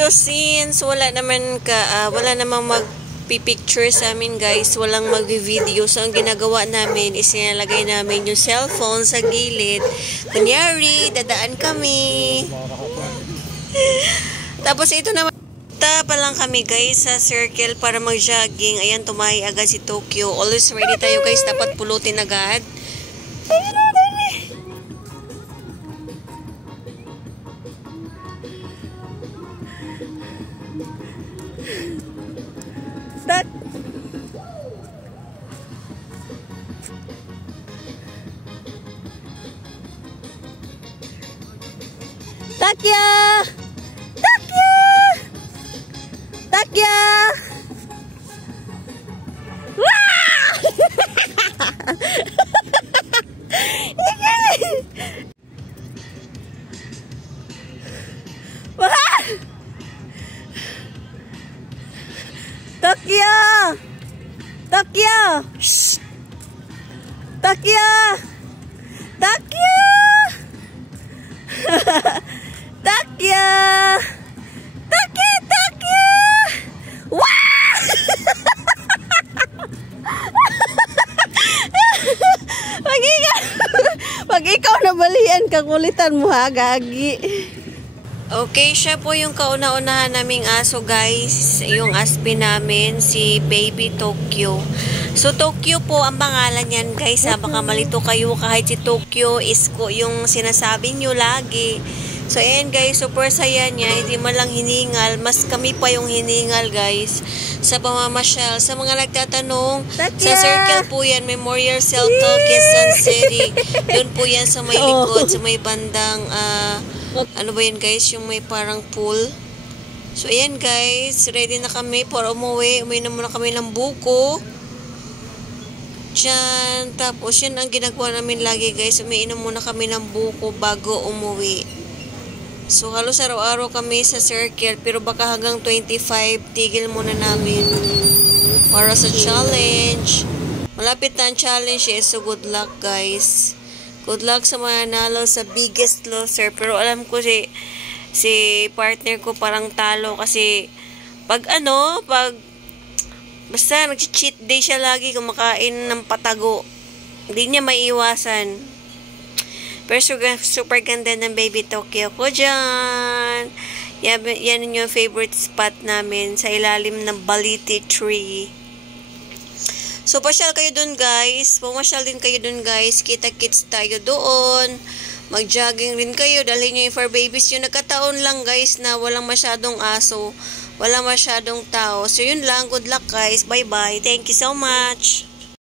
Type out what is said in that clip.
So since wala namang magpipicture sa amin guys, walang mag-video, so ang ginagawa namin is nilalagay namin yung cellphone sa gilid. Kunyari, dadaan kami. Tapos ito naman, pa lang kami guys sa circle para mag-jogging. Ayan, tumahi agad si Tokyo. Always ready tayo guys, dapat pulutin agad. Tak. Takya! Takya! Takya! Wah! Wah! Takya! Takya! Shh! Takya! Takya! Takya! Takya! Takya! Wah! Pag ikaw nabalian, kakulitan mo ha, gagi. Okay, siya po yung kauna-unahan naming aso guys. Yung aspi namin, si Baby Tokyo. So, Tokyo po ang pangalan yan guys. Baka malito kayo kahit si Tokyo is ko yung sinasabi nyo lagi. So, ayan guys, super saya niya. Hindi man lang hiningal. Mas kami pa yung hiningal guys sa pamamasyal. Sa mga nagtatanong, sa circle po yan, Memorial Celtal, Quezon City. Doon po yan sa may likod, sa may bandang, ano ba yan guys, yung may parang pool. So, ayan guys, ready na kami para umuwi. Umuwi na muna kami ng buko. Diyan. Tapos, yun ang ginagawa namin lagi guys. Umiinom muna kami ng buko bago umuwi. So, halos araw-araw kami sa circle. Pero baka hanggang 25, tigil muna namin. Para sa challenge. Malapit na ang challenge eh. So, good luck guys. Good luck sa mga nalo sa Biggest Loser. Pero alam ko si partner ko parang talo. Kasi, basta nag-cheat day siya lagi. Kumakain ng patago. Hindi niya maiiwasan. Pero super ganda ng Baby Tokyo ko dyan. Yan yung favorite spot namin sa ilalim ng Baliti tree. So, pasyal kayo dun guys. Pumasyal din kayo dun guys. Kita-kits tayo doon. Mag-jogging rin kayo. Dalhin nyo yung for babies. Yung nagkataon lang guys na walang masyadong aso. Walang masyadong tao. So, yun lang. Good luck guys. Bye-bye. Thank you so much.